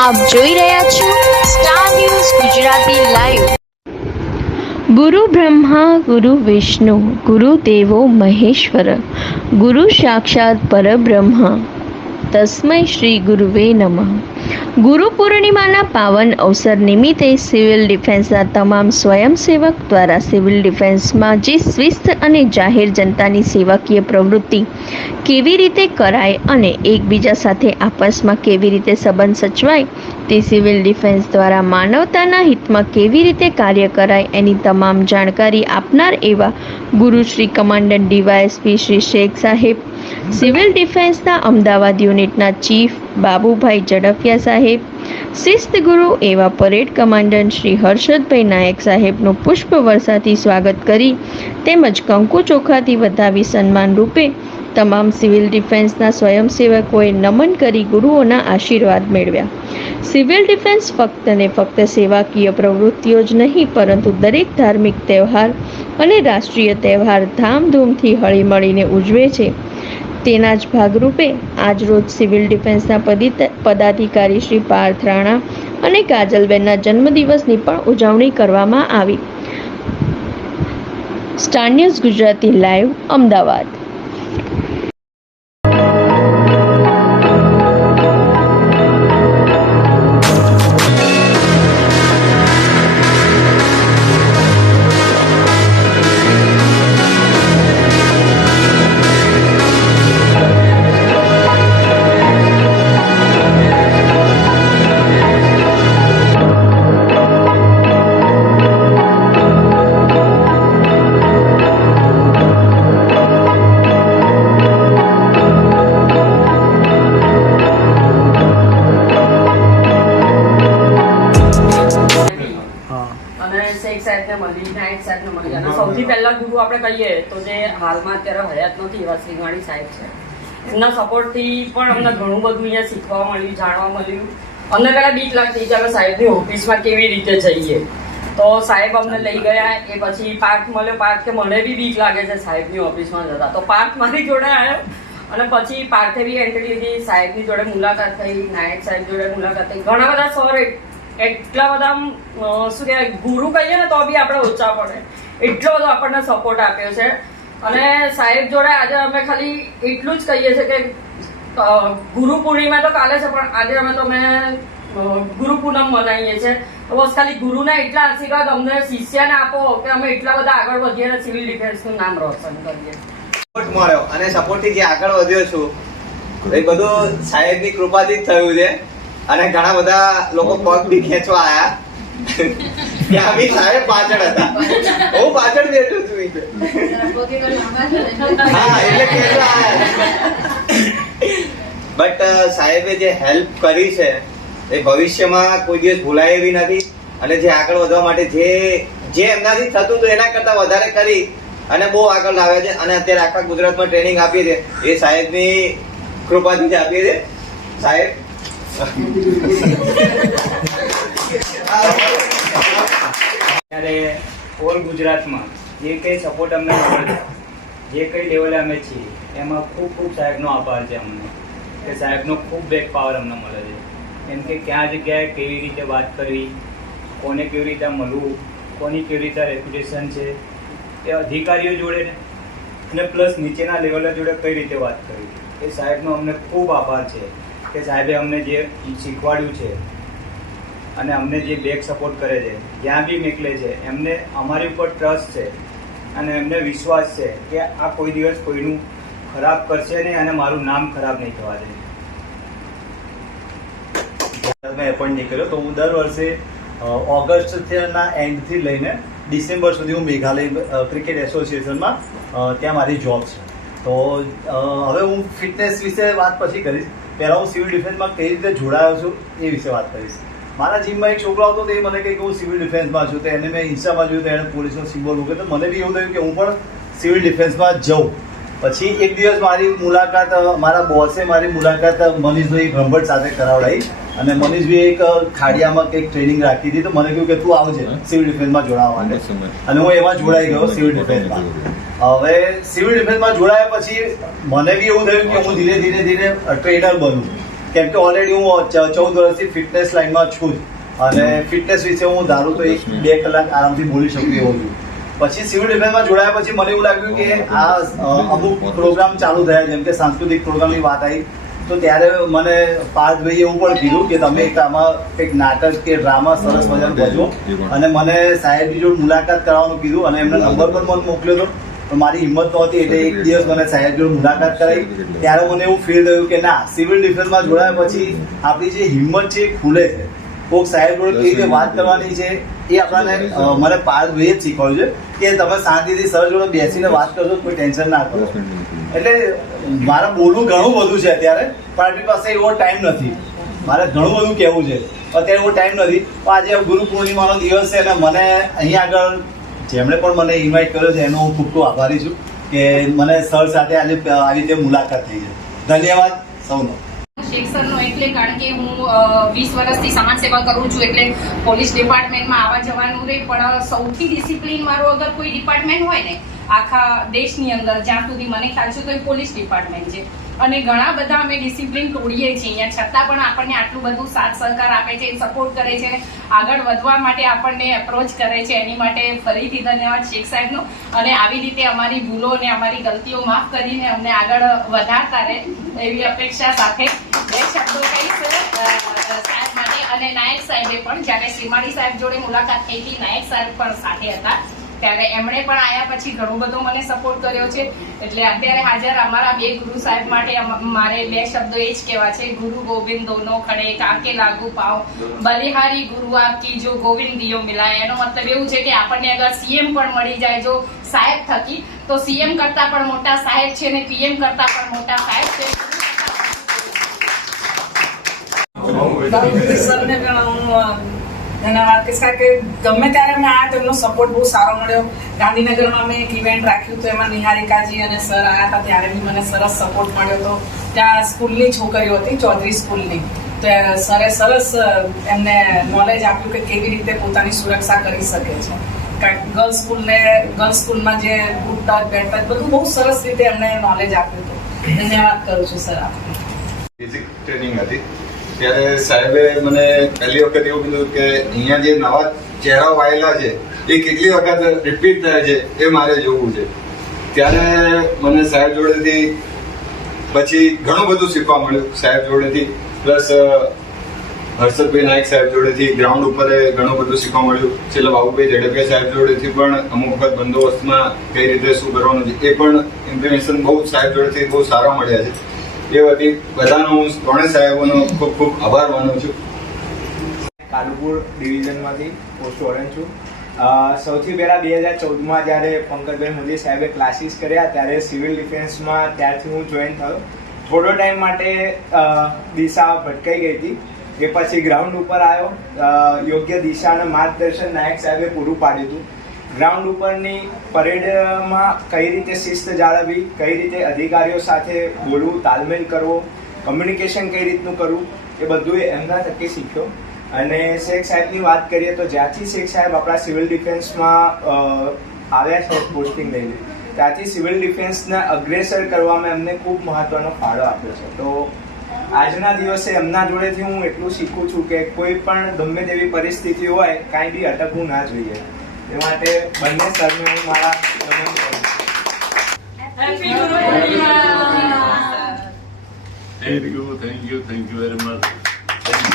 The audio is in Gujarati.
આપ જોઈ રહ્યા છો સ્ટાર ન્યૂઝ ગુજરાતી લાઈવ ગુરુ બ્રહ્મા, ગુરુ વિષ્ણુ, ગુરુ દેવો મહેશ્વર, ગુરુ સાક્ષાત પરબ્રહ્મા. તસ્મૈ શ્રી ગુરુવે નમઃ. ગુરુ પૂર્ણિમાના પાવન અવસર નિમિત્તે સિવિલ ડિફેન્સના તમામ સ્વયંસેવક દ્વારા સિવિલ ડિફેન્સમાં જે શિસ્ત અને જાહેર જનતાની સેવાકીય પ્રવૃત્તિ કેવી રીતે કરાય અને એકબીજા સાથે આપસમાં કેવી રીતે સંબંધ સચવાય તે સિવિલ ડિફેન્સ દ્વારા માનવતાના હિતમાં કેવી રીતે કાર્ય કરાય એની તમામ જાણકારી આપનાર એવા ગુરુ શ્રી કમાન્ડન્ટ ડીવાયએસપી શ્રી શેખ સાહેબ. સિવિલ ડિફેન્સના અમદાવાદ યુનિટના ચીફ બાબુભાઈ ઝડફિયા સાહેબ, શિસ્ત ગુરુ એવા પરેડ કમાન્ડન્ટ શ્રી હર્ષદભાઈ નાયક સાહેબનું પુષ્પ વર્ષાથી સ્વાગત કરી તેમજ કંકુ ચોખાથી વધાવી સન્માન રૂપે તમામ સિવિલ ડિફેન્સના સ્વયંસેવકોએ નમન કરી ગુરુઓના આશીર્વાદ મેળવ્યા. સિવિલ ડિફેન્સ ફક્ત ને ફક્ત સેવાકીય પ્રવૃત્તિઓ જ નહીં, પરંતુ દરેક ધાર્મિક તહેવાર અને રાષ્ટ્રીય તહેવાર ધામધૂમથી હળીમળીને ઉજવે છે. તેના જ ભાગરૂપે આજરોજ સિવિલ ડિફેન્સના પદાધિકારી શ્રી પાર્થ રાણા અને કાજલબેનના જન્મદિવસની પણ ઉજવણી કરવામાં આવી. Star news Gujarati live, Ahmedabad. આપણે કહીએ તો જે હાલમાં અત્યારે હયાત નથી એવા શ્રીવાણી સાહેબ છે. એમના સપોર્ટથી પણ અમને ઘણું બધું અહીંયા શીખવા મળ્યું, જાણવા મળ્યું. અમને પહેલાં બીક લાગતી કે અમે સાહેબની ઓફિસમાં કેવી રીતે જઈએ. તો સાહેબ અમને લઈ ગયા, એ પછી પાર્ક મળ્યો. પાર્ક કે મને બી બીક લાગે છે સાહેબની ઓફિસમાં જતા. તો પાર્ક મારી જોડે આવ્યો અને પછી પાર્થે બી એન્ટ્રી લીધી. સાહેબની જોડે મુલાકાત થઈ, નાયક સાહેબ જોડે મુલાકાત થઈ. ઘણા બધા સર એટલા બધા શું કહેવાય, ગુરુ કહીએ ને તો બી આપણે ઓછા પડે. એટલો બધો આપણને સપોર્ટ આપ્યો છે. અને સાહેબ જોડે આજે અમે ખાલી એટલું જ કહીએ છીએ કે ગુરુ પૂર્ણિમા તો કાલે છે, પણ આજે અમે તમે મેં ગુરુ પૂનમ મનાવીએ છીએ. તો બસ ખાલી ગુરુના એટલા આશીર્વાદ અમને શિષ્યને આપો કે અમે એટલા બધા આગળ વધીએ અને સિવિલ ડિફેન્સનું નામ રોશન કરીએ. સપોર્ટ મળ્યો અને સપોર્ટથી જે આગળ વધ્યો છું. એ બધું સાહેબની કૃપાથી જ થયું છે. અને ઘણા બધા લોકો પગ બી ખેંચવા આયા. ત્યાં બી સાહેબ પાછળ હતા. હું પાછળ બેઠો છું હા, એટલે ખેંચવા આયા બટ સાહેબે જે હેલ્પ કરી છે, એ ભવિષ્યમાં કોઈ દિવસ ભૂલાય એવી નથી. અને જે આગળ વધવા માટે જે જે એમનાથી થતું હતું એના કરતા વધારે કરી અને બહુ આગળ લાવ્યા છે. અને અત્યારે આખા ગુજરાતમાં ટ્રેનિંગ આપીએ છે. એ સાહેબની કૃપાથી આપીએ છે. સાહેબ ત્યારે ઓલ ગુજરાતમાં જે કંઈ સપોર્ટ અમને મળે જે કંઈ લેવલે અમે છીએ, એમાં ખૂબ ખૂબ સાહેબનો આભાર છે અમને. કે સાહેબનો ખૂબ બેક પાવર અમને મળે છે. કેમ કે ક્યાં જગ્યાએ કેવી રીતે વાત કરવી, કોને કેવી રીતે મળવું, કોની કેવી રીતે રેપ્યુટેશન છે, એ અધિકારીઓ જોડે અને પ્લસ નીચેના લેવલે જોડે કઈ રીતે વાત કરવી, એ સાહેબનો અમને ખૂબ આભાર છે. કે સાહેબે અમને જે શીખવાડ્યું છે અને અમને જે બેક સપોર્ટ કરે છે જ્યાં બી નીકળે છે. એમને અમારી ઉપર ટ્રસ્ટ છે અને એમને વિશ્વાસ છે કે આ કોઈ દિવસ કોઈનું ખરાબ કરશે નહીં અને મારું નામ ખરાબ નહીં થવા દે. મેં એપોઇન્ટ નહીં કર્યો, તો હું દર વર્ષે ઓગસ્ટના એન્ડથી લઈને ડિસેમ્બર સુધી હું મેઘાલય ક્રિકેટ એસોસિએશનમાં ત્યાં મારી જોબ છે. તો હવે હું ફિટનેસ વિશે વાત પછી કરીશ. પહેલાં હું સિવિલ ડિફેન્સમાં કઈ રીતે જોડાયો છું એ વિશે વાત કરીશ. મારા જીમમાં એક છોકરો હતો તો એ મને કે હું સિવિલ ડિફેન્સમાં છું. તો એને મેં ઇન્સ્ટામાં જોયું, તો એણે પોલીસનો સિમ્બોલ મૂક્યો. તો મને બી એવું થયું કે હું પણ સિવિલ ડિફેન્સમાં જઉં. પછી એક દિવસ મારી મુલાકાત, મારા બોસે મારી મુલાકાત મનીષભાઈ બ્રહ્મભટ્ટ સાથે કરાવડાવી અને મનીષભાઈ એક ખાડિયામાં કંઈક ટ્રેનિંગ રાખી હતી તો મને કહ્યું કે તું આવજે સિવિલ ડિફેન્સમાં જોડાવા માટે. અને હું એમાં જોડાઈ ગયો સિવિલ ડિફેન્સમાં હવે સિવિલ ડિફેન્સમાં જોડાયા પછી મને બી એવું થયું કે હું ધીરે ધીરે ધીરે ટ્રેનર બનું. કેમ કે ઓલરેડી હું ચૌદ વર્ષથી ફિટનેસ લાઈનમાં છું અને ફિટનેસ વિશે હું ધારું તો એક બે કલાક આરામથી બોલી શકું એવો છું પછી સિવિલ ડિફેન્સમાં જોડાયા પછી મને એવું લાગ્યું કે આ અમુક પ્રોગ્રામ ચાલુ થયા જેમ કે સાંસ્કૃતિક પ્રોગ્રામની વાત આવી. તો ત્યારે મને પાર્થભાઈએ એવું પણ કીધું કે તમે એક આમાં કંઈક નાટક કે ડ્રામા સરસ મજાનું ભજવો. અને મને સાહેબની જોડે મુલાકાત કરવાનું કીધું અને એમને નંબર પણ મને મોકલ્યો હતો. તો મારી હિંમત નહોતી એટલે એક દિવસ મને સાહેબ જોડે મુલાકાત કરાવી ત્યારે મને એવું ફીલ થયું કે ના સિવિલ ડિફેન્સમાં જોડાયા પછી આપણી જે હિંમત છે એ ખુલે છે. કોઈક સાહેબ જોડે કેવી રીતે વાત કરવાની છે એ આપણને મને પાર્થભાઈએ જ શીખવાડ્યું છે કે તમે શાંતિથી સર જોડે બેસીને વાત કરશો કોઈ ટેન્શન ના કરો. એટલે મારે બોલવું ઘણું બધું છે અત્યારે, પણ આપણી પાસે એવો ટાઈમ નથી. મારે ઘણું બધું કહેવું છે. અત્યારે એવો ટાઈમ નથી. પણ આજે ગુરુ પૂર્ણિમાનો દિવસ છે અને મને અહીંયા આગળ જેમણે પણ મને ઇન્વાઇટ કર્યો છે, એનો હું ખૂબ ખૂબ આભારી છું કે મને સર સાથે આજે આવી રીતે મુલાકાત થઈ છે. ધન્યવાદ સૌનો. શિક્ષણનો એટલે કારણ કે હું વીસ વર્ષથી સમાજ સેવા કરું છું, એટલે પોલીસ ડિપાર્ટમેન્ટમાં આવવા જવાનું રહે પણ સૌથી ડિસિપ્લિન વાળું અગર કોઈ ડિપાર્ટમેન્ટ હોય ને આખા દેશની અંદર જ્યાં સુધી મને ખ્યાલ છે તો એ પોલીસ ડિપાર્ટમેન્ટ છે. અને ઘણા બધા અમે ડિસિપ્લિન તોડીએ છીએ. અહીંયા છતાં પણ આપણને આટલું બધું સાથ સહકાર આપે છે સપોર્ટ કરે છે, આગળ વધવા માટે આપણને એપ્રોચ કરે છે. એની માટે ફરીથી ધન્યવાદ શેખ સાહેબનો. અને આવી રીતે અમારી ભૂલો અને અમારી ગલતીઓ માફ કરીને અમને આગળ વધારતા રહે એવી અપેક્ષા સાથે. બે શબ્દો કહીશ. સાહેબ માટે અને નાયક સાહેબે પણ, જ્યારે શ્રીમાળી સાહેબ જોડે મુલાકાત થઈ હતી, નાયક સાહેબ પણ સાથે હતા. ત્યારે એમણે પણ આયા પછી ઘણો બધો મને સપોર્ટ કર્યો છે. એટલે અત્યારે હાજર અમારા બે ગુરુ સાહેબ માટે મારે બે શબ્દો એ જ કહેવા છે. ગુરુ ગોવિંદ દોનો ખડે, કાકે લાગુ પાવ. બલિહારી ગુરુ આપકી જો ગોવિંદ દિયો મિલાય. એનો મતલબ એવું છે કે આપણને અગર સીએમ પણ મળી જાય, જો સાહેબ થકી, તો સીએમ કરતા પણ મોટા સાહેબ છે ને પીએમ કરતા પણ મોટા સાહેબ છે. ધન્યવાદ. કારણ કે ગમે ત્યારે મેં આ તેમનો સપોર્ટ બહુ સારો મળ્યો. ગાંધીનગરમાં મેં એક ઇવેન્ટ રાખ્યું તો એમાં નિહારિકાજી અને સર આવ્યા હતા, ત્યારે બી મને સરસ સપોર્ટ મળ્યો હતો. ત્યાં સ્કૂલની છોકરીઓ હતી, ચૌધરી સ્કૂલની. તો સરે સરસ એમને નોલેજ આપ્યું કે કેવી રીતે પોતાની સુરક્ષા કરી શકે છે. ગર્લ્સ સ્કૂલને ગર્લ્સ સ્કૂલમાં જે ગુડ ટચ બધું બહુ સરસ રીતે એમને નોલેજ આપ્યું હતું. ધન્યવાદ કરું છું સર આપને. બેઝિક ટ્રેનિંગ હતી. ત્યારે સાહેબે મને પહેલી વખત એવું કીધું કે અહીંયા જે નવા ચહેરાઓ આવેલા છે, એ કેટલી વખત રિપીટ થાય છે એ મારે જોવું છે. ત્યારે મને સાહેબ જોડેથી પછી ઘણું બધું શીખવા મળ્યું સાહેબ જોડેથી, પ્લસ હર્ષદભાઈ નાયક સાહેબ જોડેથી, ગ્રાઉન્ડ ઉપર ઘણું બધું શીખવા મળ્યું. છેલ્લા બાબુભાઈ ઝડપિયા સાહેબ જોડેથી પણ અમુક વખત બંદોબસ્તમાં કઈ રીતે શું કરવાનું છે એ પણ ઇન્ફોર્મેશન બહુ સાહેબ જોડેથી બહુ સારા મળ્યા છે. એ વતી બધાનો હું ત્રણેય સાહેબોનો ખૂબ ખૂબ આભાર માનું છું. કાલુપુર ડિવિઝનમાંથી પોસ્ટ વોર્ડન છું. સૌથી પહેલાં બે હજાર ચૌદમાં જ્યારે પંકજભાઈ મોદી સાહેબે ક્લાસીસ કર્યા, ત્યારે સિવિલ ડિફેન્સમાં ત્યારથી હું જોઈન થયો. થોડો ટાઈમ માટે દિશા ભટકાઈ ગઈ હતી. એ પછી ગ્રાઉન્ડ ઉપર આવ્યો. યોગ્ય દિશા અને માર્ગદર્શન નાયક સાહેબે પૂરું પાડ્યું હતું. ગ્રાઉન્ડ ઉપરની પરેડમાં કઈ રીતે શિસ્ત જાળવવી, કઈ રીતે અધિકારીઓ સાથે બોલવું, તાલમેલ કરવો કમ્યુનિકેશન કઈ રીતનું કરવું, એ બધું એમના થકી શીખ્યો. અને શેખ સાહેબની વાત કરીએ તો જ્યાંથી શેખ સાહેબ આપણા સિવિલ ડિફેન્સમાં આવ્યા છે પોસ્ટિંગ લઈને, ત્યાંથી સિવિલ ડિફેન્સને અગ્રેસર કરવામાં એમને ખૂબ મહત્વનો ફાળો આપ્યો છે. તો આજના દિવસે એમના જોડેથી હું એટલું શીખું છું કે કોઈ પણ ગમે તેવી પરિસ્થિતિ હોય, કાંઈ બી અટકવું ના જોઈએ. એ માટે બંને સરને હું મારા નમન કરું છું happy Guru Purnima Thank you, thank you, thank you very much.